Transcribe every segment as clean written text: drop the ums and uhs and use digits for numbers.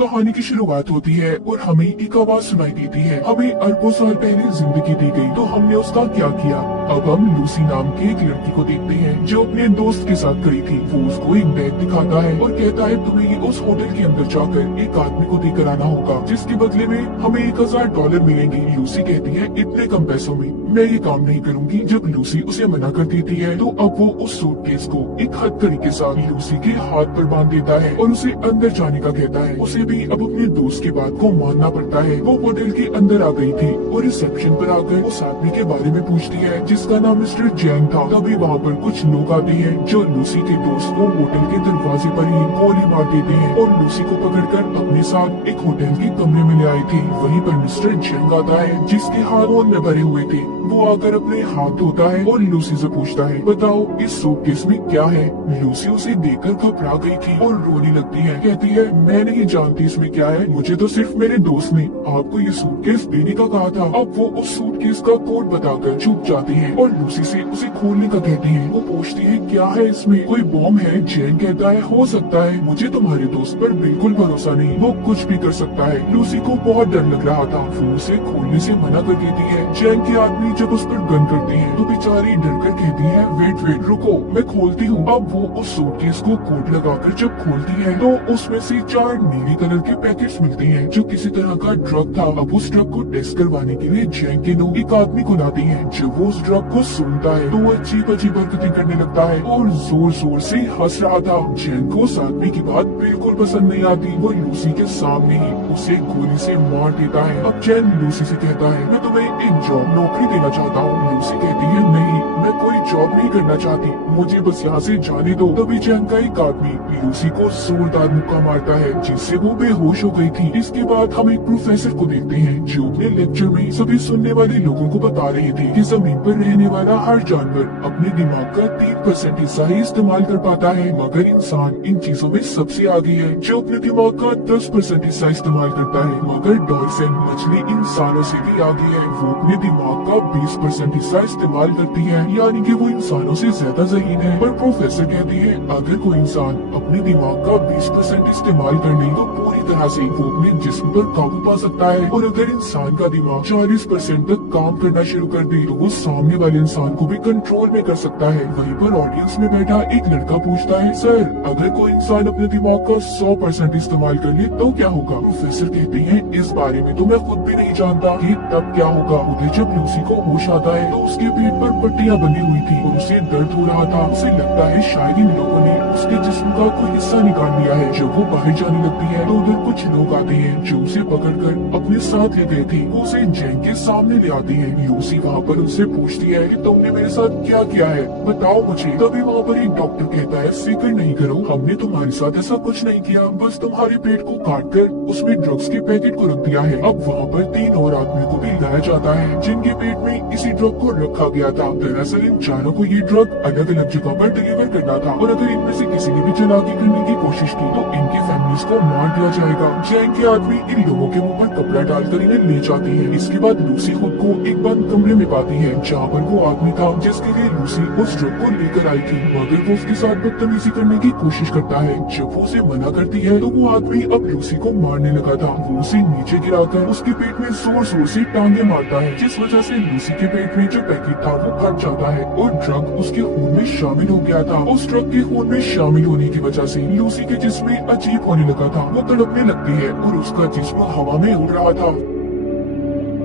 कहानी की शुरुआत होती है और हमें एक आवाज सुनाई देती है। हमें अरबों साल पहले जिंदगी दी गई, तो हमने उसका क्या किया। अब हम लूसी नाम की एक लड़की को देखते हैं जो अपने दोस्त के साथ खड़ी थी। वो उसको एक बैग दिखाता है और कहता है तुम्हें ये उस होटल के अंदर जाकर एक आदमी को देकर आना होगा, जिसके बदले में हमें $1000 मिलेंगे। लूसी कहती है इतने कम पैसों में मैं ये काम नहीं करूंगी। जब लूसी उसे मना कर देती है तो अब वो उस सूटकेस को एक हथकड़ी के साथ लूसी के हाथ पर बांध देता है और उसे अंदर जाने का कहता है। उसे भी अब अपने दोस्त की बात को मानना पड़ता है। वो होटल के अंदर आ गई थी और रिसेप्शन पर आकर उस आदमी के बारे में पूछती है जिसका नाम मिस्टर जैंग था। तभी वहाँ पर कुछ लोग आते हैं जो लूसी के दोस्त को होटल के दरवाजे पर ही गोली मार देते हैं और लूसी को पकड़कर अपने साथ एक होटल के कमरे में ले आए थे। वहीं पर मिस्टर जैंग आता है जिसके हाथ खून में भरे हुए थे। वो आकर अपने हाथ धोता है और लूसी से पूछता है बताओ इस सूटकेस में क्या है। लूसी उसे देखकर घबरा गई थी और रोने लगती है। कहती है मैं नहीं जानती इसमें क्या है, मुझे तो सिर्फ मेरे दोस्त ने आपको ये सूटकेस देने का कहा था। अब वो उस सूटकेस का कोड बताकर चुप जाती है और लूसी से उसे खोलने का कहती है। वो पूछती है क्या है इसमें, कोई बॉम्ब है। जैन कहता है हो सकता है, मुझे तुम्हारे दोस्त पर बिल्कुल भरोसा नहीं, वो कुछ भी कर सकता है। लूसी को बहुत डर लग रहा था। वो उसे खोलने से मना कर देती है। जैन के आदमी जब उस पर गन करते हैं तो बेचारी डरकर कहती है वेट रुको मैं खोलती हूँ। अब वो उस सूटकेस को कोड लगाकर जब खोलती है तो उसमें से 4 नीले कलर के पैकेट्स मिलते हैं जो किसी तरह का ड्रग था। अब उस ड्रग को टेस्ट करवाने के लिए जैन के लोग एक आदमी को लाते हैं। जब वो उस ड्रग को सुनता है तो वो अजीब अजीब हरकतें करने लगता है और जोर जोर से हंस रहा था। जैन को उस आदमी की बात बिल्कुल पसंद नहीं आती। वो लूसी के सामने ही उसे गोली से मार देता है। अब जैन लूसी से कहता है मैं तुम्हें एक जॉब नौकरी देना चाहता हूँ। लूसी कहती है नहीं मैं कोई जॉब नहीं करना चाहती, मुझे बस यहाँ से जाने दो। तभी जैन का एक आदमी लूसी को जोरदार मुक्का मारता है जिससे वो बेहोश हो गई थी। इसके बाद हम एक प्रोफेसर को देखते हैं जो अपने लेक्चर में सभी सुनने वाले लोगों को बता रहे थे कि जमीन पर रहने वाला हर जानवर अपने दिमाग का 3% हिस्सा ही इस्तेमाल कर पाता है, मगर इंसान इन चीजों में सबसे आगे है जो अपने दिमाग का 10% हिस्सा इस्तेमाल करता है। मगर डॉल्फिन मछली इंसानों से भी आगे है, वो अपने दिमाग का 20% हिस्सा इस्तेमाल करती है, यानी कि वो इंसानों से ज्यादा ज़हीन है। पर प्रोफेसर कहती है अगर कोई इंसान अपने दिमाग का 20% इस्तेमाल कर ले तो पूरी तरह से वो अपने जिस्म पर काबू पा सकता है। और अगर इंसान का दिमाग 40% तक काम करना शुरू कर दे तो वो सामने वाले इंसान को भी कंट्रोल में कर सकता है। वहीं पर ऑडियंस में बैठा एक लड़का पूछता है सर अगर कोई इंसान अपने दिमाग का 100% इस्तेमाल कर ले तो क्या होगा। प्रोफेसर कहते हैं इस बारे में तो मैं खुद भी नहीं जानता कि तब क्या होगा। उधर जब लूसी को होश आता है तो उसके पेट पर पट्टियां बंधी हुई थी और उसे दर्द हो रहा था। उसे लगता है शायद इन लोगों ने उसके जिस्म का कोई हिस्सा निकाल लिया है। जब वो बाहर जाने लगती है तो उधर कुछ लोग आते हैं जो उसे पकड़कर अपने साथ ले गए थे। वो उसे जैन के सामने ले आती है। लूसी वहाँ पर उनसे पूछती है कि तुमने मेरे साथ क्या किया है, बताओ मुझे। तभी वहाँ पर एक डॉक्टर कहता है फिक्र नहीं करो, हमने तुम्हारे साथ ऐसा कुछ नहीं किया, बस तुम्हारे पेट को काट कर उसमें ड्रग्स के पैकेट को रख दिया है। अब वहाँ पर 3 और आदमियों को भी लाया जाता है जिनके पेट में इसी ड्रग को रखा गया था। दरअसल इन चारों को ये ड्रग अलग अलग जगह पर डिलीवर करना था और अगर इनमें से किसी ने भी चालाकी करने की कोशिश की तो इनकी फैमिलीज को मार दिया जाएगा। जैन के आदमी इन लोगों के मुंह पर कपड़ा डालकर इन्हें ले जाती है। इसके बाद लूसी खुद को एक बंद कमरे में पाती है जहाँ पर वो आदमी था जिसके लिए लूसी उस ड्रग को लेकर आई थी, मगर वो उसके साथ बदतमीजी करने की कोशिश करता है। जब वो उसे मना करती है तो वो आदमी अब लूसी को मारने लगा था। वो उसे नीचे गिराकर उसके पेट में जोर जोर से टांगे मारता है, जिस वजह से लूसी के पेट में जो पैकेट था वो फट जाता है और ड्रग उसके खून में शामिल हो गया था। उस ड्रग के खून में शामिल होने की वजह से लूसी के जिस्म में अजीब होने लगा था। वो तड़पने लगती है और उसका जिस्म हवा में उड़ रहा था।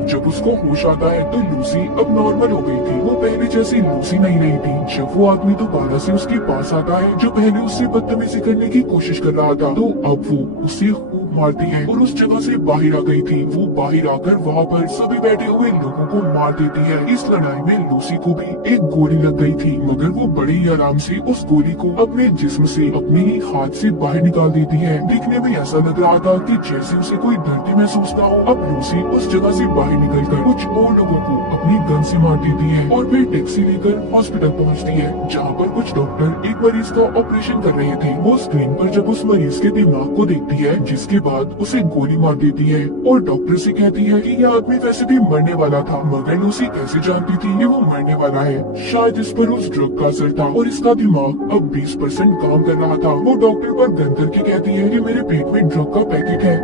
जब उसको होश आता है तो लूसी अब नॉर्मल हो गई थी। वो पहले जैसी लूसी नहीं रही थी। जब वो आदमी दोबारा से उसके पास आता है जो पहले उससे बदतमीजी करने की कोशिश कर रहा था तो अब वो उसे खूब मारती है और उस जगह से बाहर आ गई थी। वो बाहर आकर वहाँ पर सभी बैठे हुए लोगों को मार देती है। इस लड़ाई में लूसी को भी एक गोली लग गई थी, मगर वो बड़े ही आराम से उस गोली को अपने जिस्म से अपने ही हाथ से बाहर निकाल देती है। दिखने में ऐसा लग रहा था कि जैसे उसे कोई दर्द ही महसूस ना हो। अब लूसी उस जगह से बाहर निकलकर कुछ और लोगों को अपनी गन से मार देती है और फिर टैक्सी लेकर हॉस्पिटल पहुंचती है जहां पर कुछ डॉक्टर एक मरीज का ऑपरेशन कर रहे थे। वो स्क्रीन पर जब उस मरीज के दिमाग को देखती है जिसके बाद उसे गोली मार देती है और डॉक्टर से कहती है कि यह आदमी वैसे भी मरने वाला था, मगर लूसी कैसे जानती थी कि वो मरने वाला है। शायद इस पर उस ड्रग का असर था और इसका दिमाग अब 20% काम कर रहा था। वो डॉक्टर पर गन करके कहती है कि मेरे पेट में ड्रग का पैकेट है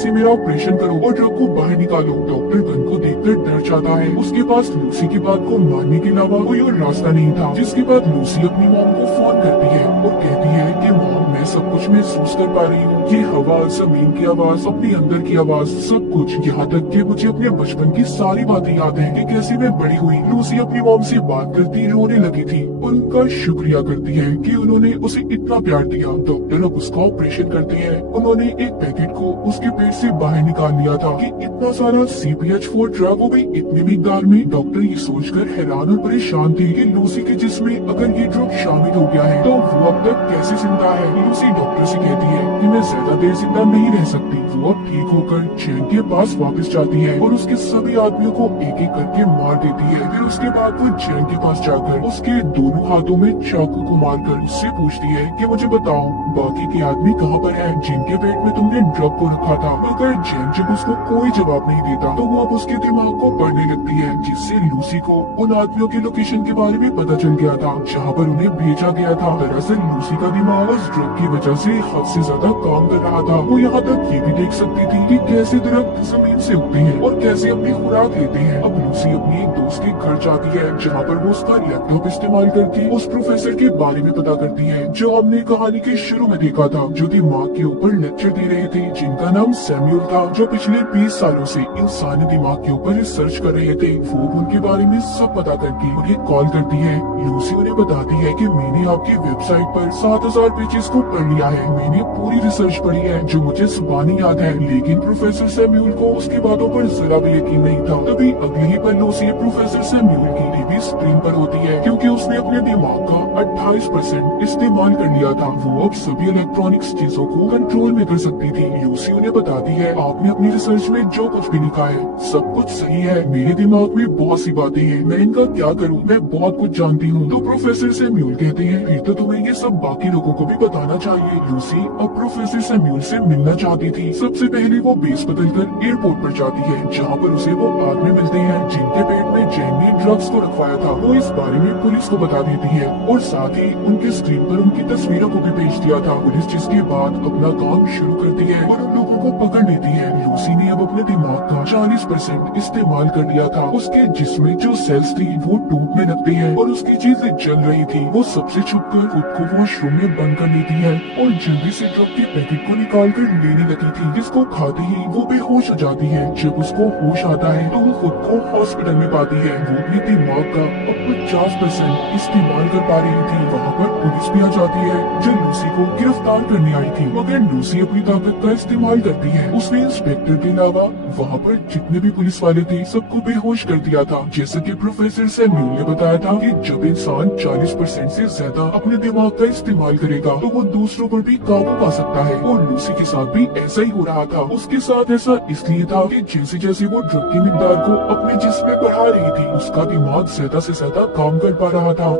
से मेरा ऑपरेशन करो और ड्रग को बाहर निकालो। डॉक्टर गन को देखकर डर जाता है। उसके पास लूसी की बात को मानने के अलावा कोई और रास्ता नहीं था। जिसके बाद लूसी अपनी मॉम को फोन करती है और कहती है कि मॉम, मैं सब कुछ महसूस कर पा रही हूँ, ये हवा, जमीन की आवाज, अपने अंदर की आवाज, सब कुछ, यहाँ तक कि मुझे अपने बचपन की सारी बातें याद है कि कैसे मैं बड़ी हुई। लूसी अपनी मॉम से बात करती रोने लगी थी और उनका शुक्रिया करती है कि उन्होंने उसे इतना प्यार दिया। डॉक्टर अब उसका ऑपरेशन करते हैं। उन्होंने एक पैकेट को उसके पेट से बाहर निकाल लिया था कि इतना सारा CPH4 ड्रग, वो भी इतनी मिकदार में। डॉक्टर ये सोचकर हैरान और परेशान थे कि लूसी के जिस्म में अगर ये ड्रग शामिल हो गया है तो वो अब तक कैसे जिंदा है। लूसी डॉक्टर से कहती है कि मैं ज्यादा देर जिंदा नहीं रह सकती। वो अब ठीक होकर चैन के पास वापस जाती है और उसके सभी आदमियों को एक एक करके मार देती है। फिर उसके बाद वो चैन के पास जाकर उसके दोनों हाथों में चाकू को मारकर उससे पूछती है कि मुझे बताओ, बाकी के आदमी कहाँ पर हैं जिनके पेट में तुमने ड्रग को रखा था। मगर चैन जब उसको कोई जवाब नहीं देता तो वो अब उसके दिमाग को पढ़ने लगती है, जिससे लूसी को उन आदमियों के लोकेशन के बारे में पता चल गया था जहाँ पर उन्हें भेजा गया था। दरअसल लूसी का दिमाग उस ड्रग की वजह से हद से ज्यादा काम कर रहा था। वो यहाँ तक ये भी देख सकती थी कि कैसे दरख्त जमीन से उगते हैं और कैसे अपनी खुराक लेते हैं। अब लूसी अपनी एक दोस्त के घर जाती है जहाँ पर वो उसका लैपटॉप इस्तेमाल करके उस प्रोफेसर के बारे में पता करती है जो हमने कहानी के शुरू में देखा था, जो दिमाग के ऊपर लेक्चर दे रहे थे, जिनका नाम सैमुअल था, जो पिछले 20 सालों से इंसानी दिमाग के ऊपर रिसर्च कर रहे थे। वो उनके बारे में सब पता करके उन्हें कॉल करती है। लूसी उन्हें बताती है कि मैंने आपकी वेबसाइट पर 7000 पेजेस को पढ़ लिया है, मैंने पूरी रिसर्च पढ़ी है जो मुझे जुबानी याद है। लेकिन प्रोफेसर सैमुअल को उसकी बातों पर जरा भी यकीन नहीं था। तभी अगले ही पल लूसी प्रोफेसर सैमुअल की टीवी स्क्रीन पर होती है क्योंकि उसने अपने दिमाग का 28% इस्तेमाल कर लिया था। वो अब सभी इलेक्ट्रॉनिक्स चीजों को कंट्रोल में कर सकती थी। लूसी उन्हें बताती है, आपने अपनी रिसर्च में जो कुछ भी लिखा है सब कुछ सही है, मेरे दिमाग में बहुत सी बातें हैं, मैं इनका क्या करूं, मैं बहुत कुछ जानती हूँ। तो प्रोफेसर सैमुअल कहते हैं, फिर तो तुम्हें ये सब बाकी लोगों को भी बताना चाहिए। लूसी अब प्रोफेसर सैमुअल से मिलना चाहती थी। सबसे पहले वो बेस बदलकर एयरपोर्ट पर जाती है जहाँ पर उसे वो आदमी मिलते हैं जिनके पेट में जैन ने ड्रग्स को रखवाया था। वो इस बारे में पुलिस को बता देती है और साथ ही उनके स्क्रीन पर उनकी तस्वीरों को भी भेज दिया था पुलिस, जिसके बाद अपना काम शुरू करती है और उन लोगों को पकड़ लेती है। लूसी ने अब अपने दिमाग का 40% इस्तेमाल कर लिया था। उसके जिसमें जो सेल्स थी वो टूटने लगती है और उसकी चीजें जल रही थी। वो सबसे छुपकर खुद को वॉशरूम में बंद कर लेती है और जल्दी से ड्रग के पैकेट को निकाल कर लेने लगी थी, जिसको खाते ही वो बेहोश हो जाती है। जब उसको होश आता है तो वो खुद को हॉस्पिटल में पाती है। वो अपने दिमाग का अब 50% इस्तेमाल कर पा रही थी। वहाँ पर पुलिस भी आ जाती है जो लूसी को गिरफ्तार करने आई थी, मगर लूसी अपनी ताकत का इस्तेमाल करती है। उसने इंस्पेक्टर के अलावा वहाँ पर जितने भी पुलिस वाले थे सबको बेहोश कर दिया था। जैसा कि प्रोफेसर सैमुअल ने बताया था कि जब इंसान 40% से ज्यादा अपने दिमाग का इस्तेमाल करेगा तो वो दूसरों पर भी काबू पा सकता है, और लूसी के साथ भी ऐसा ही हो रहा था। उसके साथ ऐसा इसलिए था कि जैसे जैसे वो ड्रग की मिकदार को अपने जिस्म में बढ़ा रही थी उसका दिमाग ज्यादा से ज्यादा काम कर पा रहा था।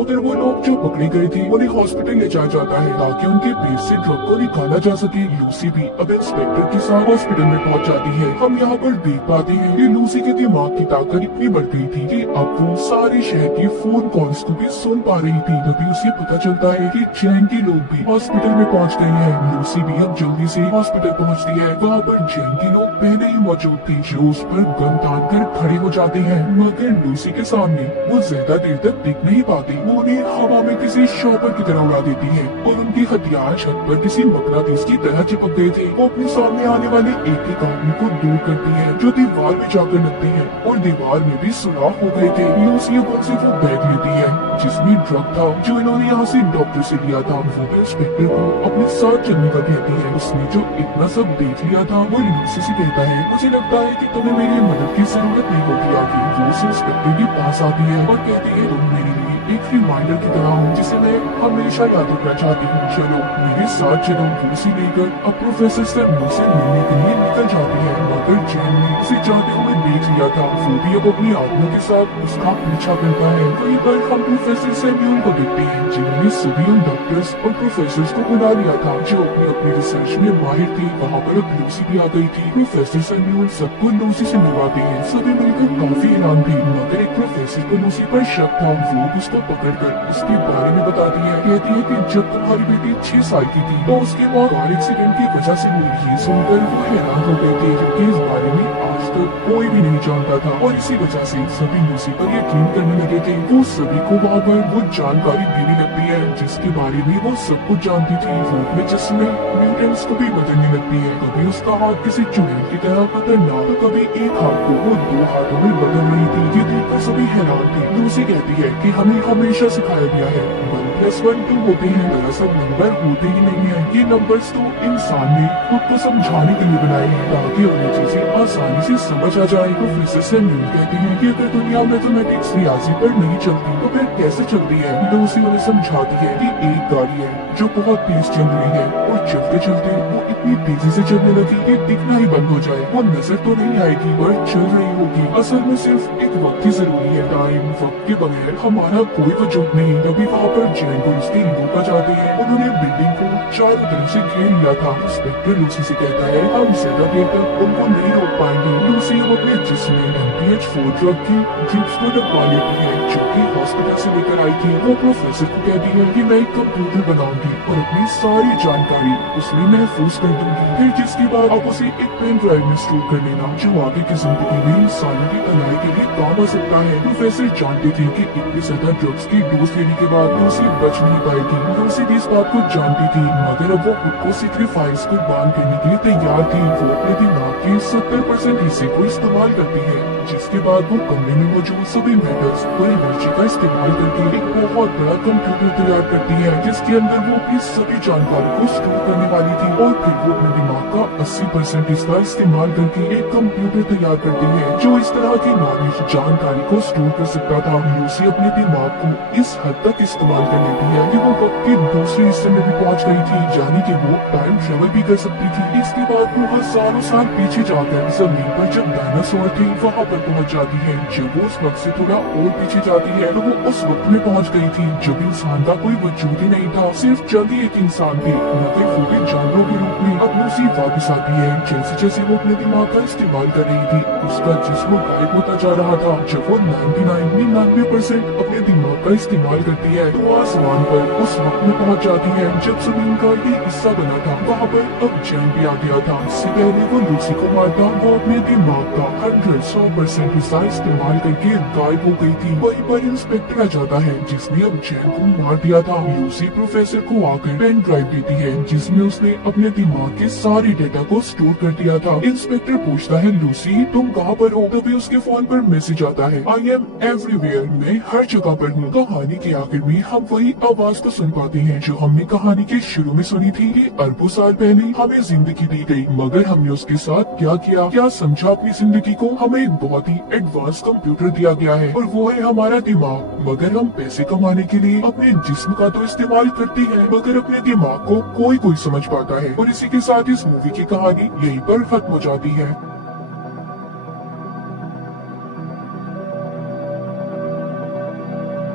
उधर वो लोग जो पकड़े गए थे उन्हें हॉस्पिटल ले जाया जाता है ताकि उनके पेट से ड्रग को निकाला जा सके। लूसी भी अब इंस्पेक्टर के साथ हॉस्पिटल में पहुंच जाती है। हम यहाँ पर देख पाते हैं कि लूसी के दिमाग की ताकत इतनी बढ़ गई थी कि अब वो सारे शहर के फोन कॉल्स को भी सुन पा रही थी। तभी उसे पता चलता है कि चैन के लोग भी हॉस्पिटल में पहुँच गए हैं। लूसी भी अब जल्दी से हॉस्पिटल पहुँचती है। वहाँ पर चैन के लोग पहले ही मौजूद थे जो उस पर गन तान कर खड़े हो जाते हैं, मगर लूसी के सामने वो ज्यादा देर तक टिक नहीं पाती। वो उन्हें हवा में किसी शॉपर की तरह उड़ा देती है और उनके हथियार छत पर किसी मकनातीस की तरह चिपक गए थे। वो अपने सामने आने वाले एक आदमी को दूर करती है जो दीवार में जाकर लगते हैं और दीवार में भी सुराख हो गए थे। लूसी उनसे वो बैग लेती है जिसमें ड्रग था जो इन्होंने यहाँ से डॉक्टर से लिया था। वो इंस्पेक्टर को अपने साथ चलने का कहती है। उसने जो इतना सब देख लिया था वो लूसी से कहता है, मुझे लगता है कि तुम्हें मेरी मदद की जरूरत नहीं होती आगे। वो उस इंस्पेक्टर के पास आती है और कहती है, तुम मेरे लिए एक रिमाइंडर की तरह हूँ जिसे मैं हमेशा याद रखना चाहती हूँ। चलो मेरे साथ चलो। लूसी लेकर अब प्रोफेसर सैमुअल से मिलने के लिए निकल जाती है, मगर चैन ने उसे जाते हुए देख लिया था। वो भी अब अपनी आत्मा के साथ उसका पीछा करता है। वहीं पर हम प्रोफेसर सैमुअल को देखते हैं जिन्होंने सभी उन डॉक्टर्स और प्रोफेसर को बुला लिया था जो अपनी रिसर्च में माहिर थे। वहाँ पर अब लूसी भी आ गई थी। प्रोफेसर सैमुअल सबको लूसी से मिलवाते हैं। सभी मिलकर काफी हैरान थे, मगर एक प्रोफेसर को लूसी पर शक था। वो उसको को पकड़कर उसके बारे में बताती है। कहती है कि जब तुम्हारी बेटी 6 साल की थी तो उसकी मौत कार एक्सीडेंट की वजह से हुई। ये सुनकर वो हैरान हो गई थी क्योंकि इस बारे में आज तक कोई भी नहीं जानता था और इसी वजह से सभी लूसी पर यकीन करने लगे थे। वो सभी को वहाँ पर वो जानकारी देने लगती है जिसके बारे में वो सब कुछ जानती थी। वो अपने जिस्म में म्यूटेंट्स को भी बदलने लगती है। कभी उसका हाथ किसी चुड़ैल की तरह खतरनाक, तो कभी एक हाथ को वो 2 हाथों में बदल रही थी। ये देखकर सभी हैरान थे। लूसी कहती है कि हमें हमेशा सिखाया गया है 1+1 2 होते हैं, दरअसल नंबर होते ही नहीं है। ये नंबर्स तो इंसान ने खुद को समझाने के लिए बनाए हैं ताकि उन्हें चीजें आसानी से समझ आ जाए। प्रोफेसर सैमुअल कहते हैं कि अगर दुनिया मैथमेटिक्स रियाजी पर नहीं चलती तो फिर कैसे चलती है। लूसी उन्हें समझाती है कि एक गाड़ी है जो बहुत तेज चल रही है और चलते चलते वो इतनी तेजी से चलने लगी कि दिखना ही बंद हो जाए। वो नजर तो नहीं आएगी पर चल रही होगी। असल में सिर्फ एक वक्त ही जरूरी है। टाइम वक्त के बगैर हमारा कोई वजूद नहीं। तभी वहाँ पर जैन को उसके लोग आ जाते हैं। उन्होंने बिल्डिंग को चारों तरफ से घेर लिया था। इंस्पेक्टर लूसी से कहता है हम ज्यादा देर तक उनको नहीं रोक पाएंगे। लूसी अब अपने जिस्म में MPH4 ड्रग की ड्रिप्स को लगवा लेती है जो कि हॉस्पिटल से लेकर आई थी। वो प्रोफेसर को कहती है कि मैं एक कंप्यूटर बनाऊंगी और अपनी सारी जानकारी उसमें महफूज कर दूंगी। फिर जिसके बाद आप उसे एक पेन ड्राइव में स्टोर कर लेना जो आगे की जिंदगी में इंसानों की भलाई के लिए काम आ सकता है। प्रोफेसर जानते थे कि इतनी ज्यादा ड्रग्स की डोज लेने के बाद लूसी बच नहीं पाएगी। लूसी भी इस बात को जानती थी मगर अब वो खुद को सेक्रीफाइस कुर्बान करने के लिए तैयार थी। वो अपने दिमाग के 70% हिस्से को इस्तेमाल करती है जिसके बाद वो कमरे में मौजूद सभी मेटल्स और एनर्जी का इस्तेमाल करके एक बहुत बड़ा कंप्यूटर तैयार करती है जिसके अंदर वो अपनी सभी जानकारी को स्टोर करने वाली थी। और फिर वो अपने दिमाग का 80% हिस्सा इस्तेमाल करके एक कंप्यूटर तैयार करती है जो इस तरह की नॉलेज जानकारी को स्टोर कर सकता था। लूसी अपने दिमाग को इस हद तक इस्तेमाल कर लेती है कि वो वक्त के दूसरे हिस्से में भी पहुंच गई थी, यानी कि वो टाइम ट्रेवल भी कर सकती थी। इसके बाद वो हजारों साल पीछे जाकर जमीन पर जब डायनासोर थे वहाँ पर पहुंच जाती है। जब वो उस वक्त से थोड़ा और पीछे जाती है तो वो उस वक्त में पहुंच गई थी जब इंसान का कोई वजूद ही नहीं था, सिर्फ चंद ही एक इंसान थे मगर वो भी जानवरों के रूप में। अब लूसी वापस आती है। जैसे जैसे वो अपने दिमाग का इस्तेमाल कर रही थी उसका जिस्म गायब होता जा रहा था। जब वो 99% अपने दिमाग का इस्तेमाल करती है तो आसमान पर उस वक्त में पहुंच जाती है जब जमीन का ये हिस्सा बना था। वहाँ पर अब जैन भी आ गया था। इससे पहले वो लूसी को मारता वो अपने दिमाग का 100% हिस्सा इस्तेमाल करके गायब हो गई थी। वहीं पर इंस्पेक्टर आ जाता है जिसने अब जैन को मार दिया था। लूसी प्रोफेसर को आकर पेन ड्राइव देती है जिसमें उसने अपने दिमाग के सारे डेटा को स्टोर कर दिया था। इंस्पेक्टर पूछता है लूसी तुम कहाँ पर हो? तभी उसके फोन पर मैसेज आता है आई एम एवरीवेयर, मैं हर जगह पर हूँ। कहानी के आखिर में हम वही आवाज को सुन पाते हैं जो हमने कहानी के शुरू में सुनी थी कि अरबों साल पहले हमें जिंदगी दी गई मगर हमने उसके साथ क्या किया, क्या समझा अपनी जिंदगी को। हमें एक बहुत ही एडवांस कंप्यूटर दिया गया है और वो है हमारा दिमाग। मगर हम पैसे कमाने के लिए अपने जिस्म का तो इस्तेमाल करते हैं मगर अपने दिमाग को कोई समझ पाता है। और इसी के साथ इस मूवी की कहानी यहीं पर खत्म हो जाती है।